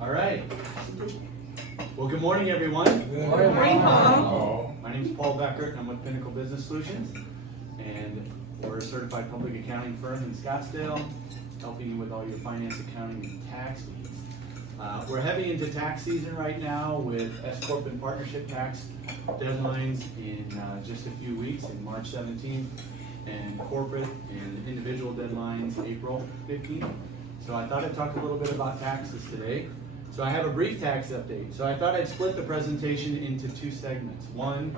All right. Well, good morning, everyone. Good morning, Paul. My name is Paul Beckert, and I'm with Pinnacle Business Solutions, and we're a certified public accounting firm in Scottsdale, helping you with all your finance, accounting, and tax needs. We're heavy into tax season right now with S Corp and partnership tax deadlines in just a few weeks, in March 17th, and corporate and individual deadlines April 15th. So I thought I'd talk a little bit about taxes today. So I have a brief tax update. So I thought I'd split the presentation into two segments. One,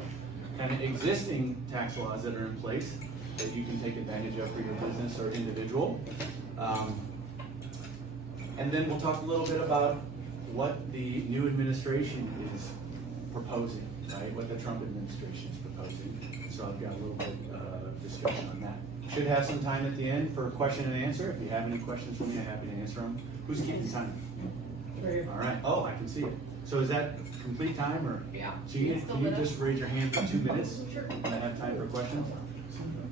kind of existing tax laws that are in place that you can take advantage of for your business or individual. And then we'll talk a little bit about what the new administration is proposing, right? What the Trump administration is proposing. So I've got a little bit of discussion on that. Should have some time at the end for question and answer. If you have any questions for me, I'm happy to answer them. Who's keeping time? All right. Oh, I can see it. So is that complete time, or? Yeah. So can you just raise your hand for 2 minutes? Sure. I have time for questions.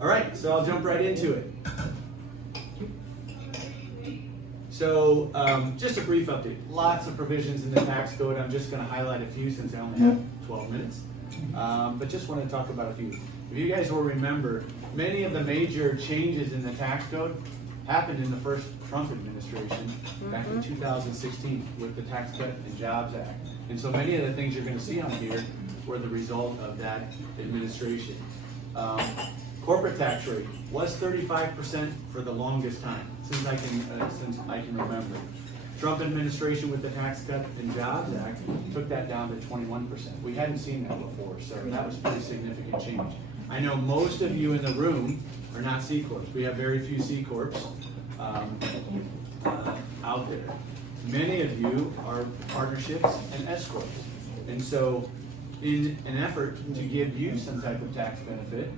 All right. So I'll jump right into it. So just a brief update. Lots of provisions in the tax code. I'm just going to highlight a few since I only have 12 minutes. But just want to talk about a few. If you guys will remember, many of the major changes in the tax code happened in the first Trump administration back in 2016 with the Tax Cut and Jobs Act. And so many of the things you're going to see on here were the result of that administration. Corporate tax rate was 35% for the longest time, since I can remember. Trump administration with the Tax Cut and Jobs Act took that down to 21%. We hadn't seen that before, so that was a pretty significant change. I know most of you in the room are not C Corps. We have very few C Corps out there. Many of you are partnerships and S Corps. And so in an effort to give you some type of tax benefit,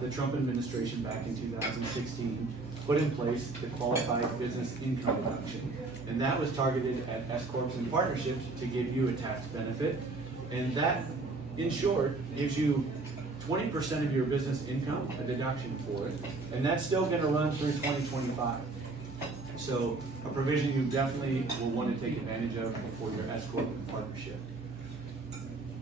the Trump administration back in 2016 put in place the qualified business income deduction. And that was targeted at S Corps and partnerships to give you a tax benefit. And that, in short, gives you 20% of your business income, a deduction for it. And that's still going to run through 2025. So a provision you definitely will want to take advantage of for your S Corp and partnership.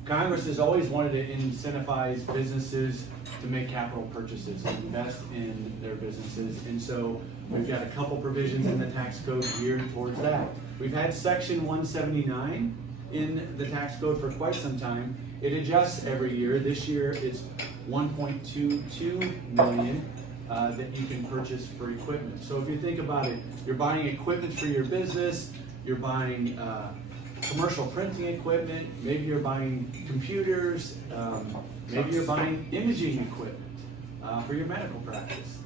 Congress has always wanted to incentivize businesses to make capital purchases and invest in their businesses. And so we've got a couple provisions in the tax code geared towards that. We've had Section 179 in the tax code for quite some time. It adjusts every year. This year it's 1.22 million that you can purchase for equipment. So if you think about it, you're buying equipment for your business, you're buying commercial printing equipment, maybe you're buying computers, maybe you're buying imaging equipment for your medical practice.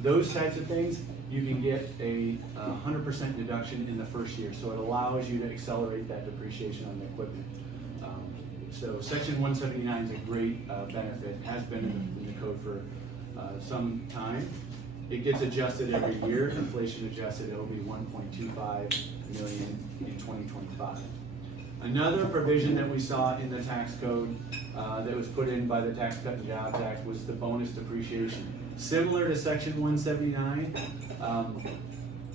Those types of things, you can get a 100% deduction in the first year. So it allows you to accelerate that depreciation on the equipment. So Section 179 is a great benefit, has been in the code for some time. It gets adjusted every year, inflation adjusted, it'll be 1.25 million in 2025. Another provision that we saw in the tax code that was put in by the Tax Cut and Jobs Act was the bonus depreciation. Similar to Section 179,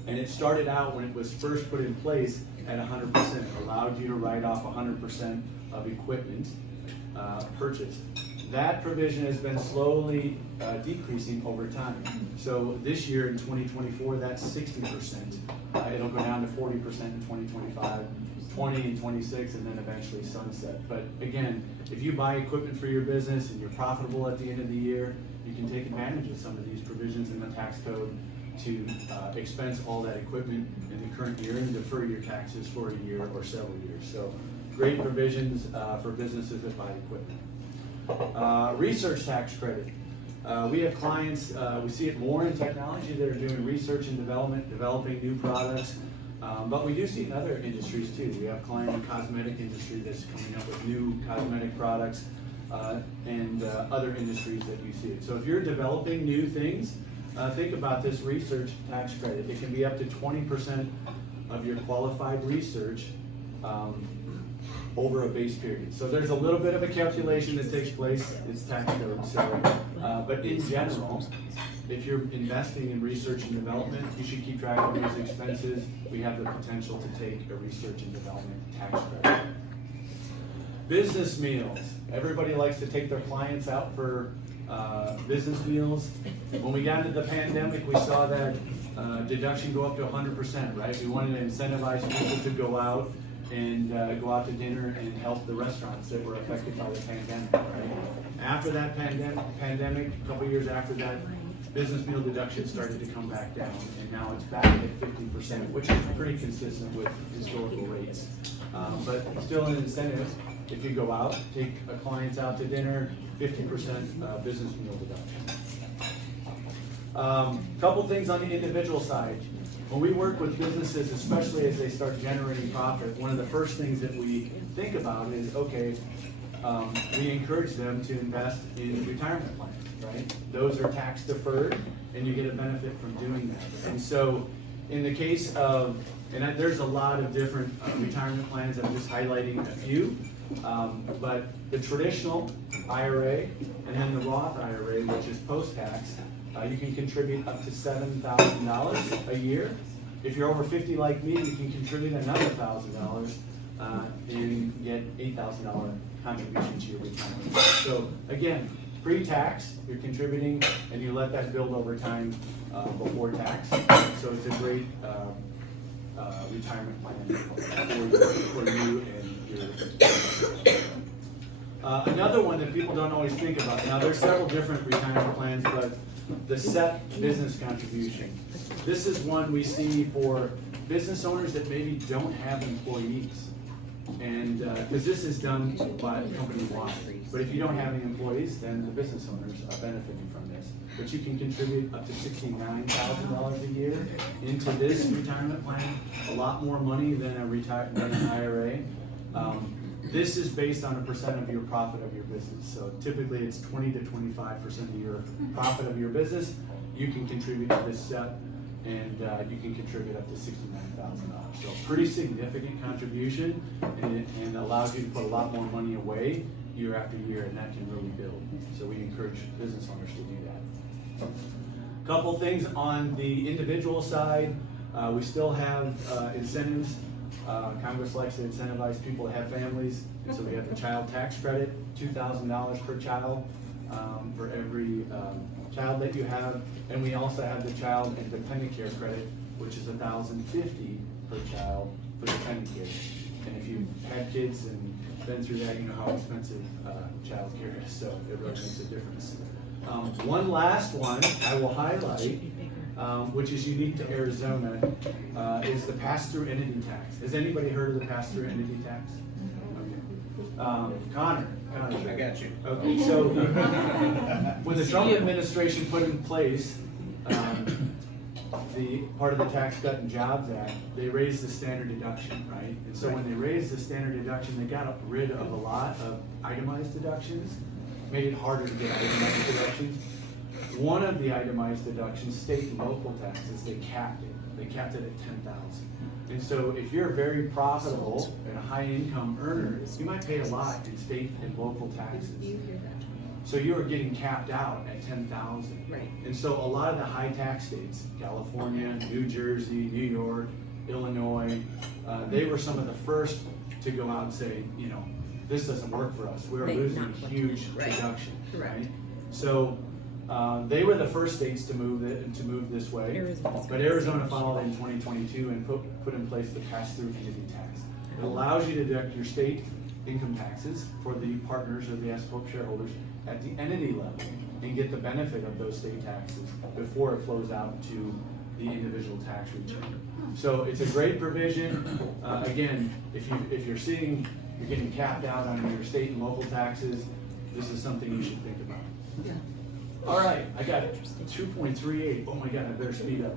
and it started out when it was first put in place at 100%, allowed you to write off 100% of equipment purchased. That provision has been slowly decreasing over time. So this year in 2024, that's 60%. It'll go down to 40% in 2025, 20 in 26, and then eventually sunset. But again, if you buy equipment for your business and you're profitable at the end of the year, you can take advantage of some of these provisions in the tax code to expense all that equipment in the current year and defer your taxes for a year or several years. So great provisions for businesses that buy equipment. Research tax credit. We have clients, we see it more in technology that are doing research and development, developing new products, but we do see it in other industries too. We have a client in the cosmetic industry that's coming up with new cosmetic products and other industries that you see it. So if you're developing new things, think about this research tax credit. It can be up to 20% of your qualified research over a base period. So there's a little bit of a calculation that takes place, it's tax code, so, but in general, if you're investing in research and development, you should keep track of those expenses. We have the potential to take a research and development tax credit. Business meals. Everybody likes to take their clients out for business meals. When we got into the pandemic, we saw that deduction go up to 100%, right? We wanted to incentivize people to go out and go out to dinner and help the restaurants that were affected by the pandemic, right? After that pandemic, a couple years after that, business meal deduction started to come back down, and now it's back at 50%, which is pretty consistent with historical rates. But still an incentive, if you go out, take a client out to dinner, 50% business meal deduction. Couple things on the individual side. When we work with businesses, especially as they start generating profit, one of the first things that we think about is, okay, we encourage them to invest in retirement plans, right? Those are tax deferred, and you get a benefit from doing that. And so, in the case of, there's a lot of different retirement plans, I'm just highlighting a few, but the traditional IRA and then the Roth IRA, which is post-tax, you can contribute up to $7,000 a year. If you're over 50 like me, you can contribute another $1,000 and get $8,000 contribution to your retirement. So again, pre-tax, you're contributing, and you let that build over time before tax. So it's a great retirement plan for you and your. Another one that people don't always think about. Now, there's several different retirement plans, but the SEP business contribution. This is one we see for business owners that maybe don't have employees. And because this is done by company-wide. But if you don't have any employees, then the business owners are benefiting from this. But you can contribute up to $69,000 a year into this retirement plan. A lot more money than an IRA. This is based on a percent of your profit of your business. So typically it's 20 to 25% of your profit of your business. You can contribute to this SEP, and you can contribute up to $69,000. So pretty significant contribution, and allows you to put a lot more money away year after year, and that can really build. So we encourage business owners to do that. Couple things on the individual side. We still have incentives. Congress likes to incentivize people to have families, and so we have the child tax credit, $2,000 per child for every child that you have, and we also have the child and dependent care credit, which is $1,050 per child for dependent care. And if you've had kids and been through that, you know how expensive child care is, so it really makes a difference. One last one I will highlight, which is unique to Arizona, is the pass-through entity tax. Has anybody heard of the pass-through entity tax? Okay. Connor. I got you. Okay, so when the Trump administration put in place the part of the Tax Cut and Jobs Act, they raised the standard deduction, right? And so when they raised the standard deduction, they got rid of a lot of itemized deductions, made it harder to get itemized deductions. One of the itemized deductions, state and local taxes, they capped it. They capped it at $10,000. And so if you're very profitable and a high income earner, you might pay a lot in state and local taxes. So you are getting capped out at $10,000. Right. And so a lot of the high tax states, California, New Jersey, New York, Illinois, they were some of the first to go out and say, you know, this doesn't work for us. We're losing a huge deduction, right? So they were the first states to move this way, but Arizona followed in 2022 and put in place the pass-through entity tax. It allows you to deduct your state income taxes for the partners or the S-Corp shareholders at the entity level and get the benefit of those state taxes before it flows out to the individual tax return. So it's a great provision. Again, if you're seeing you're getting capped out on your state and local taxes, this is something you should think about. Yeah. All right, I got 2.38. Oh my God, I better speed up.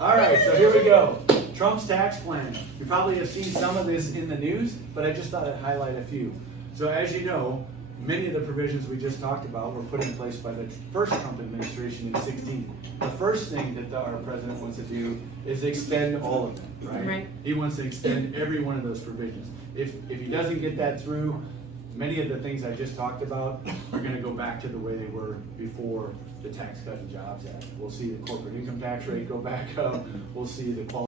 All right, so here we go. Trump's tax plan. You probably have seen some of this in the news, but I just thought I'd highlight a few. So as you know, many of the provisions we just talked about were put in place by the first Trump administration in 16. The first thing that our president wants to do is extend all of them, right? Right. He wants to extend every one of those provisions. If he doesn't get that through, many of the things I just talked about are gonna go back to the way they were before the Tax Cut and Jobs Act. We'll see the corporate income tax rate go back up, we'll see the quality